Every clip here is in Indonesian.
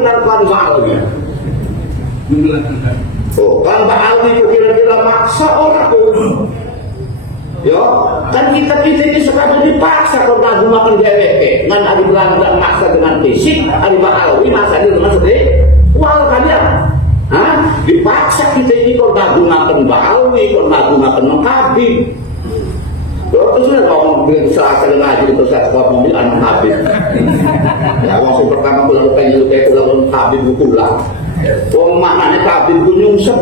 kenal kan Ba'alwi. Oh, kan Ba'alwi itu kira-kira maksa orang tuh. Yo, kan kita ini sekarang dipaksa kalau lagu makan DWP, kan ada Belanda maksa dengan fisik, ada Ba'alwi maksa dengan sedih. Wal kalian, dipaksa kita ini kalau lagu makan Ba'alwi, kalau lagu makan Habib. Terus sudah ngomong bilang selasa ngaji terus saya ngomong bilang Habib. Ya, waktu pertama pulang pengen kayak pulang Habib pulang. Wong maknanya Habib ku nyungsep.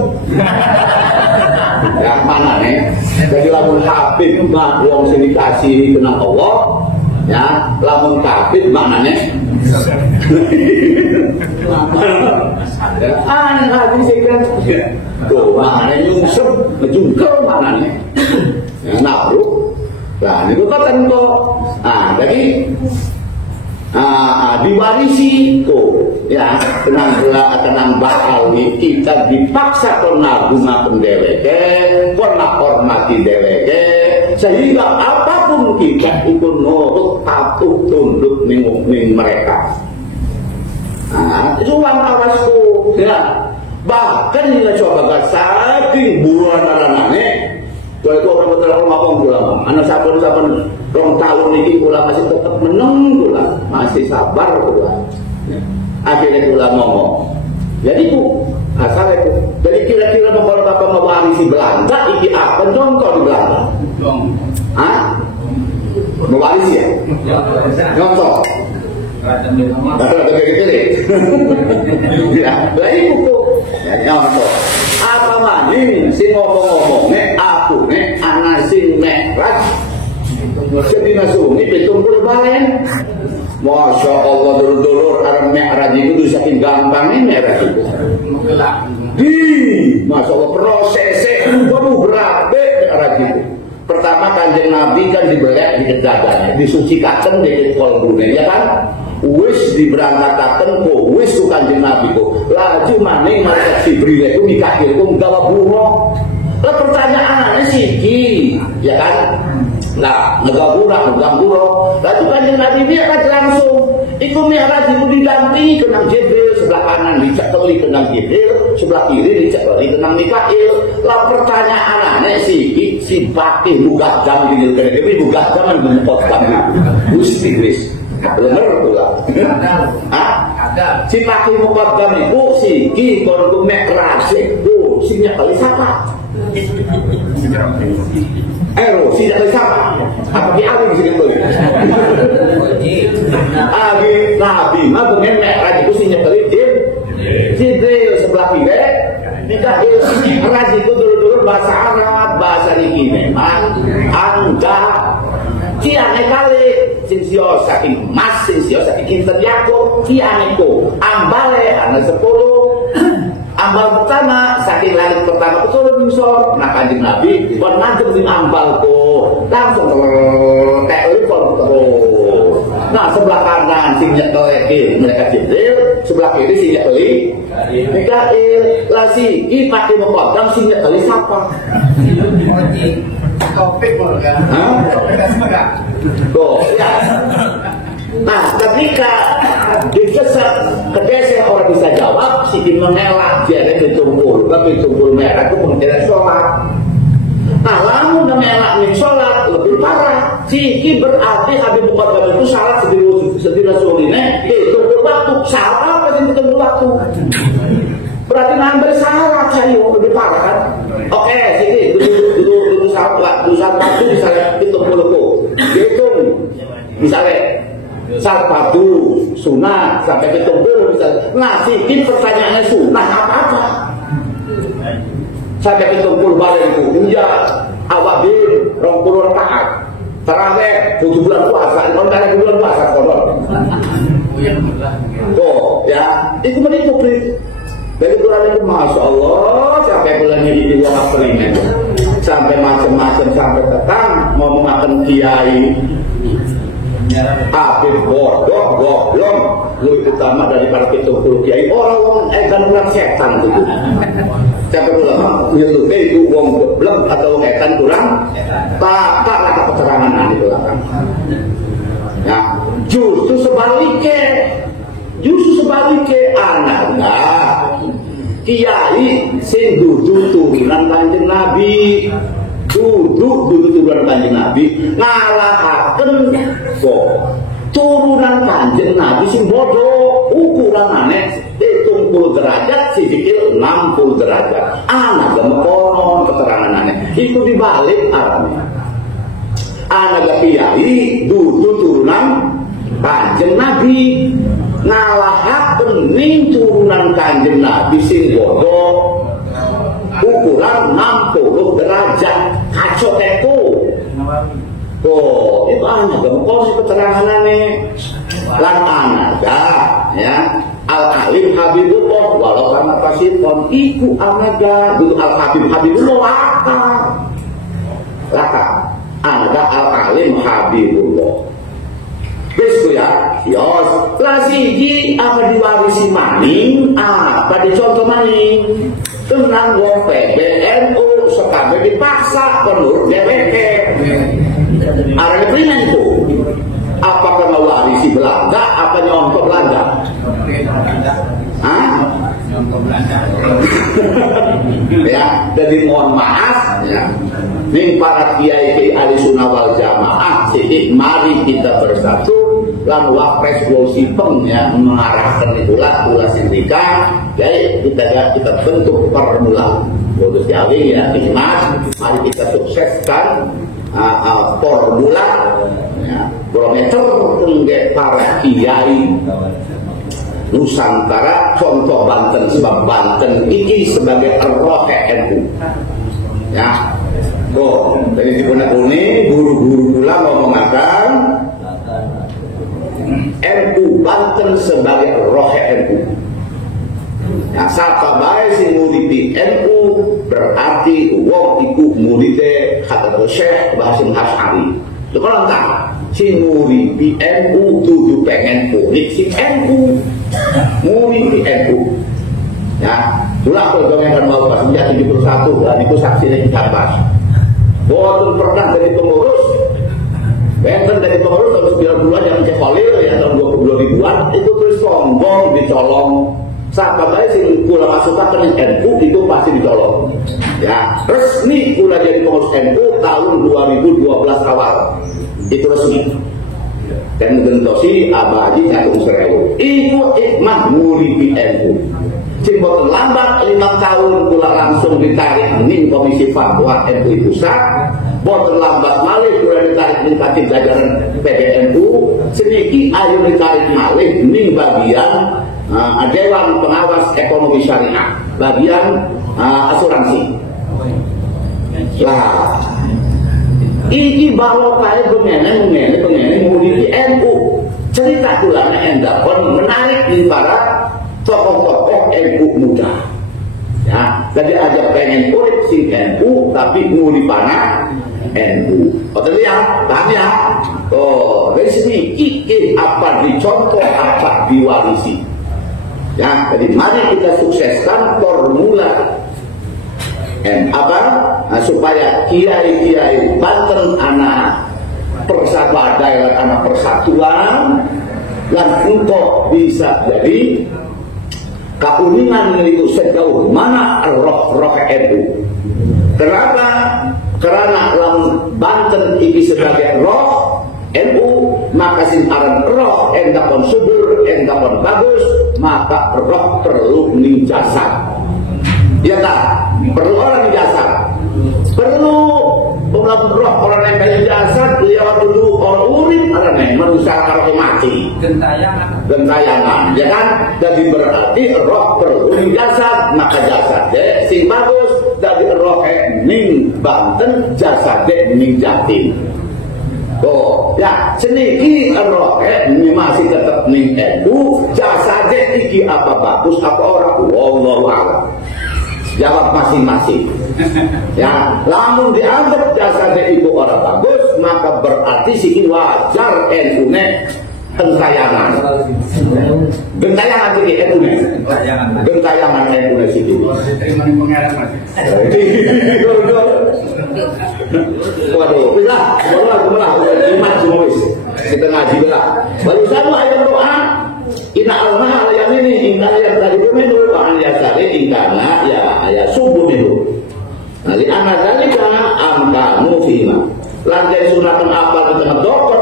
Yang mana nih? Jadi lamun Habib mah wong sing dikasih kenal Allah, ya, lamun Habib maknanya habis sih kan. Tuh, maknanya nyungsep, ngejungkel maknanya. Ya, nabruk. Nah, itu kan tentu. Nah, jadi diwarisi tuh, ya, tenang Ba'alwi kita dipaksa karena bunga pendeweke, karena hormati deweke, sehingga apapun kita itu nurut, patuh, tunduk ning mereka. Nah, itu warasku, ya. Bahkan kita coba saking buruan anak-anaknya. Kalau itu orang betul ngomong ulama, anak sabar rong tahun ini ulama masih tetap meneng pula, masih sabar pula. Akhirnya ulama ngomong. Jadi bu, asal itu. Jadi kira-kira kalau bapak mewarisi Belanda, iki apa contoh di Belanda? Mewarisi ya? Contoh. Ya, baik bu. Contoh. Apa mani si ngomong-ngomongnya aku nih anak sing merah sedina sungi pitung balen. Masya Allah dulur-dulur arep merah itu saking gampangnya merah itu. Masya Allah prosesnya berat merah itu. Pertama Kanjeng Nabi kan dibelek di dadanya, disucikaken di kolbune ya kan. Wis diberangkataken kok wis ku Kanjeng Nabi kok laju maning malaikat Jibril itu mikahilku gawa burung. Lah pertanyaannya siki ya kan. Lah ngegawa burung laju Kanjeng Nabi dia kan langsung iku mi'raj iku didampingi kenang Jibril sebelah kanan dicekeli kenang Jibril sebelah kiri dicekeli kenang Mikail. Lah pertanyaannya siki si pakih buka jam di kene buka jam menempot kan Gusti Kris. Bener pula. Ada. Si pakai mukaddam itu si ki untuk mekrasi itu si nyakali siapa? Si nyakali siapa? Apa di alim sih itu? Abi Nabi mah pengen mekrasi itu si nyakali Jibril sebelah kiri. Mikail si mekrasi itu dulu bahasa Arab, bahasa ini memang angga. Kiane kali sing sio saking emas sing sio saking kinten Yakub kiane ku ambale ana 10 ambal pertama saking langit pertama turun misor nah Kanjeng Nabi pun nangkep di ambal ku langsung tekli pun terus nah sebelah kanan sing nyeteleke mereka Jibril sebelah kiri sing nyeteli Mikail lah si pakai mukaddam sing nyeteli siapa topik kan? Tuh, ya. Nah, ketika kedesak orang bisa jawab, si mengelak dia ada ditumpul, tapi tumpul merah itu mengira sholat. Nah, lalu mengelak nih sholat lebih parah. Si berarti habis mukaddam itu salah sedih Rasulullah. Tumpul waktu salah apa yang tumpul waktu? Berarti nambah salah saya lebih parah kan? Oke, sini dulu salah waktu misalnya itu puluh hitung misalnya satu sunat sampai ketemu misalnya. Nah, sikit pertanyaannya sunat apa? Sampai ketemu balik itu ya awabin 20 rakaat tarawih 7 bulan puasa kalau ada bulan puasa konon. Tuh ya itu menit dari Quran itu Masya Allah sampai bulan ini dia ngapain sampai macam-macam sampai petang mau makan kiai tapi bodoh goblok lebih utama daripada pitung kiai orang edan setan itu sampai ulama itu wong goblok atau wong edan kurang tak lah keterangan di belakang. Nah justru sebaliknya Justru sebaliknya ananda kiai sing dudu turunan Kanjeng Nabi, dudu turunan Kanjeng Nabi ngalahaken kok turunan Kanjeng Nabi sing bodoh ukuranane 70 derajat sikil 60 derajat anak konon keteranganane itu dibalik arahnya anak kiai dudu turunan Kanjeng Nabi ngalahaken ning turunan Kanjeng Nabi sing bodoh ukuran 60 derajat kacau teko. Oh, itu anak gempol keteranganane lan anaga ya al-alim Habibullah walau karena pasifon iku anaga itu al-habib Habibullah laka anaga al-alim Habibullah. Besok ya, yos. Lah siji apa diwarisi maning, apa dicontoh maning. Tenang wong PBNU sekabeh dipaksa penurut DPP. Arane primen itu. Apakah mewarisi Belanda, apa nyontoh Belanda? Hah? Nyontoh Belanda. Ya, jadi mohon maaf ya. Ning para kiai ahli sunnah wal jamaah sidik mari kita bersatu lan wapres gosipeng ya mengarahkan itulah sindika jadi kita bentuk permulaan modus diawing ya mas mari kita sukseskan formula ya, barometer untuk para kiai Nusantara contoh Banten sebab Banten ini sebagai roh NU ya. Oh, dari Cipunak ini guru-guru pula mengatakan NU Banten sebagai roh NU. Ya, siapa baik si murid di NU berarti wong iku murid kata Syekh Basim Hasyari. Itu kalau entah si murid di NU tuh pengen murid si NU, murid di NU. Ya, itulah perjuangan mau pas sejak 71 dan itu saksinya kita bahas. Boten pernah jadi pengurus, Benten dari pengurus tahun 90-an yang cek Khalil ya tahun 2020-an itu terus sombong dicolong. Siapa baik sih kula masukkan ke NU itu pasti dicolong. Ya resmi kula jadi pengurus NU tahun 2012 awal itu resmi. Dan gentosi abadi satu serewu. Iku ikmah murid NU. Cimbol lambat 5 tahun pula langsung ditarik ning komisi fatwa MUI pusat. Bot lambat malih pula ditarik ning tatib jajaran PBNU. Sedikit ayo ditarik malih ning bagian Dewan Pengawas Ekonomi Syariah, bagian asuransi. Lah, iki bawa kaya pengen murid NU. Cerita kulana endapon menarik di para tokoh-tokoh NU muda. Ya, jadi aja pengen urip sing NU tapi murid panah NU. Betul ya? Paham ya? Oh, dari sini iki apa dicontoh, apa diwarisi. Ya, jadi mari kita sukseskan formula supaya kiai-kiai Banten anak persatuan daerah anak persatuan dan untuk bisa jadi keunikan itu sejauh mana roh-roh NU. Kenapa? Karena Banten ini sebagai roh NU maka sintaran roh endapon subur endapon bagus maka roh perlu ninjasa. Ya tak? Perlu orang ninjasa. Perlu roh orang yang banyak jasad lewat dulu orang urip orang yang manusia kalau mati gentayangan ya kan jadi berarti roh perlu jasad maka jasad sing bagus dari roh ning Banten jasad ning Jatim. Oh ya seniki roh ini masih tetap ning NU jasad iki apa bagus apa orang wallahu a'lam. Jawab masing-masing. Ya, lamun dianggap jasanya itu orang bagus, maka berarti sih wajar NU-nya gentayangan. Gentayangan jadi NU-nya. Gentayangan NU-nya sih. Waduh, belah, iman semua wis. Kita ngaji belah. Baru satu ayat doa. Ina alma yang ini inna yang tadi minhu wa an yasari ingkana ya subuh minhu. Nali anak dalika amkanu fima. Lantai sunatan apa tengah dokter.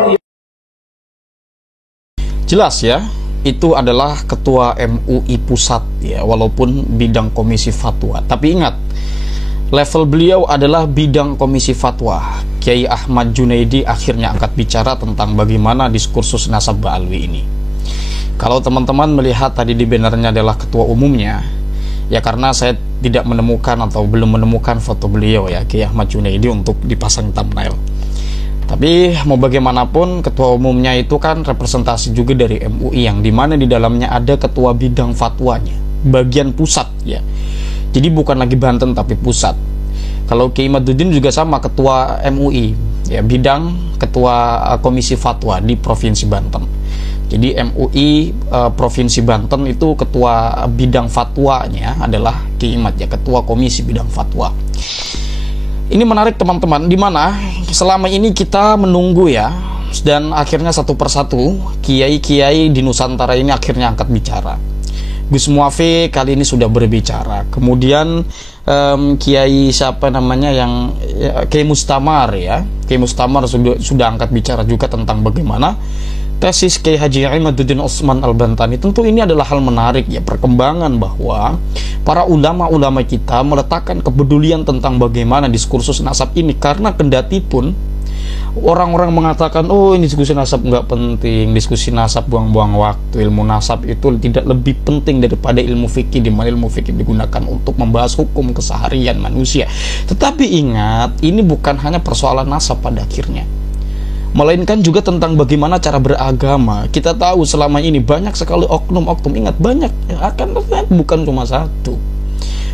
Jelas ya, itu adalah ketua MUI pusat ya, walaupun bidang komisi fatwa. Tapi ingat, level beliau adalah bidang komisi fatwa. Kiai Ahmad Junaidi akhirnya angkat bicara tentang bagaimana diskursus nasab Ba'alwi ini. Kalau teman-teman melihat tadi di bannernya adalah ketua umumnya, ya karena saya tidak menemukan atau belum menemukan foto beliau ya, Kiai Ahmad Junaidi untuk dipasang thumbnail. Tapi mau bagaimanapun ketua umumnya itu kan representasi juga dari MUI yang dimana di dalamnya ada ketua bidang fatwanya, bagian pusat ya. Jadi bukan lagi Banten tapi pusat. Kalau Kiai Maduddin juga sama, ketua MUI ya, bidang ketua komisi fatwa di Provinsi Banten. Jadi MUI Provinsi Banten itu ketua bidang fatwanya adalah Kiai Imad ya, ketua komisi bidang fatwa. Ini menarik teman-teman, dimana selama ini kita menunggu ya, dan akhirnya satu persatu kiai-kiai di Nusantara ini akhirnya angkat bicara. Gus Muafi kali ini sudah berbicara. Kemudian Kiai siapa namanya yang Kiai Mustamar ya, Kiai Mustamar sudah angkat bicara juga tentang bagaimana tesis Kiai Haji Imaduddin Utsman Al-Bantani. Tentu ini adalah hal menarik ya, perkembangan bahwa para ulama-ulama kita meletakkan kepedulian tentang bagaimana diskursus nasab ini, karena kendati pun orang-orang mengatakan oh ini diskusi nasab nggak penting, diskusi nasab buang-buang waktu, ilmu nasab itu tidak lebih penting daripada ilmu fikih, di mana ilmu fikih digunakan untuk membahas hukum keseharian manusia. Tetapi ingat, ini bukan hanya persoalan nasab pada akhirnya, melainkan juga tentang bagaimana cara beragama. Kita tahu selama ini banyak sekali oknum-oknum, ingat banyak ya, akan bukan cuma satu.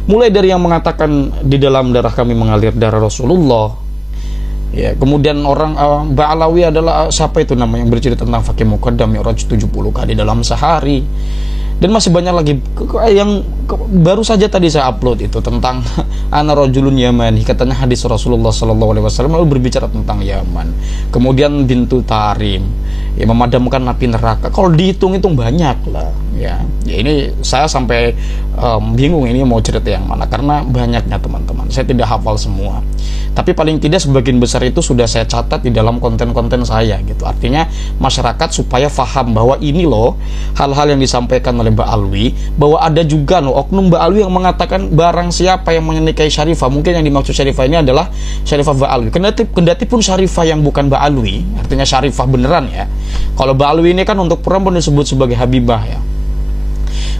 Mulai dari yang mengatakan di dalam darah kami mengalir darah Rasulullah ya, kemudian orang Ba'alawi adalah siapa itu namanya yang bercerita tentang fakih muqaddam mi'raj 70 kali dalam sehari. Dan masih banyak lagi yang baru saja tadi saya upload itu tentang ana rajulun Yamani, katanya hadis Rasulullah SAW lalu berbicara tentang Yaman. Kemudian bintu Tarim ya, memadamkan api neraka. Kalau dihitung-hitung banyak lah ya. Ya ini saya sampai bingung ini mau cerita yang mana, karena banyaknya teman-teman. Saya tidak hafal semua. Tapi paling tidak sebagian besar itu sudah saya catat di dalam konten-konten saya gitu. Artinya masyarakat supaya paham bahwa ini loh hal-hal yang disampaikan oleh Ba'alwi, bahwa ada juga loh oknum Ba'alwi yang mengatakan barang siapa yang menikahi Syarifah, mungkin yang dimaksud Syarifah ini adalah Syarifah Ba'alwi. Kendati pun Syarifah yang bukan Ba'alwi, artinya Syarifah beneran ya. Kalau Ba'alwi ini kan untuk perempuan disebut sebagai Habibah ya.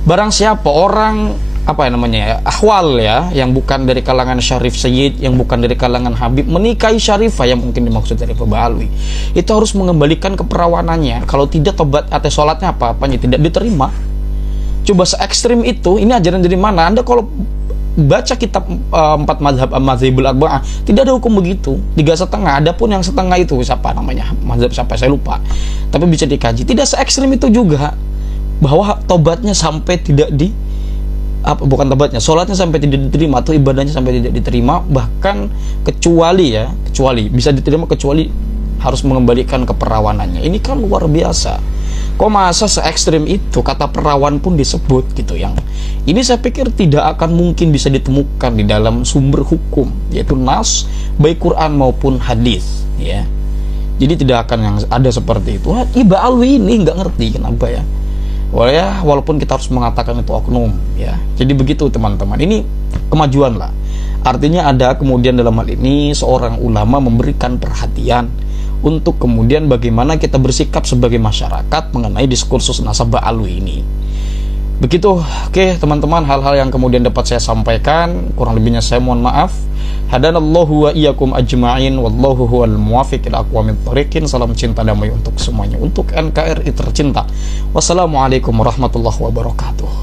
Barang siapa orang apa ya namanya ya, ahwal ya, yang bukan dari kalangan Syarif Sayyid, yang bukan dari kalangan Habib, menikahi Syarifah yang mungkin dimaksud dari Ba'alwi, itu harus mengembalikan keperawanannya. Kalau tidak, tobat atau sholatnya apa-apanya tidak diterima. Coba se-ekstrim itu. Ini ajaran dari mana? Anda kalau baca kitab 4 mazhab Madzhabul Arba'ah, tidak ada hukum begitu, 3,5. Adapun yang setengah itu siapa namanya, mazhab siapa saya lupa, tapi bisa dikaji. Tidak se-ekstrim itu juga, bahwa tobatnya sampai tidak bukan tobatnya, sholatnya sampai tidak diterima atau ibadahnya sampai tidak diterima, bahkan kecuali bisa diterima kecuali harus mengembalikan keperawanannya. Ini kan luar biasa. Kok masa se-ekstrim itu, kata perawan pun disebut gitu. Yang ini saya pikir tidak akan mungkin bisa ditemukan di dalam sumber hukum, yaitu nas baik Quran maupun hadis ya. Jadi tidak akan yang ada seperti itu. Ba'alwi ini nggak ngerti kenapa ya. Walaupun kita harus mengatakan itu oknum ya. Jadi begitu teman-teman, ini kemajuan lah. Artinya ada kemudian dalam hal ini seorang ulama memberikan perhatian untuk kemudian bagaimana kita bersikap sebagai masyarakat mengenai diskursus nasab Ba'alwi ini. Begitu, oke teman-teman, hal-hal yang kemudian dapat saya sampaikan, kurang lebihnya saya mohon maaf. Hadanallahu wa iyyakum ajma'in, wallahu huwal muwaffiq ila aqwamit thoriqin. Salam cinta damai untuk semuanya, untuk NKRI tercinta. Wassalamualaikum warahmatullahi wabarakatuh.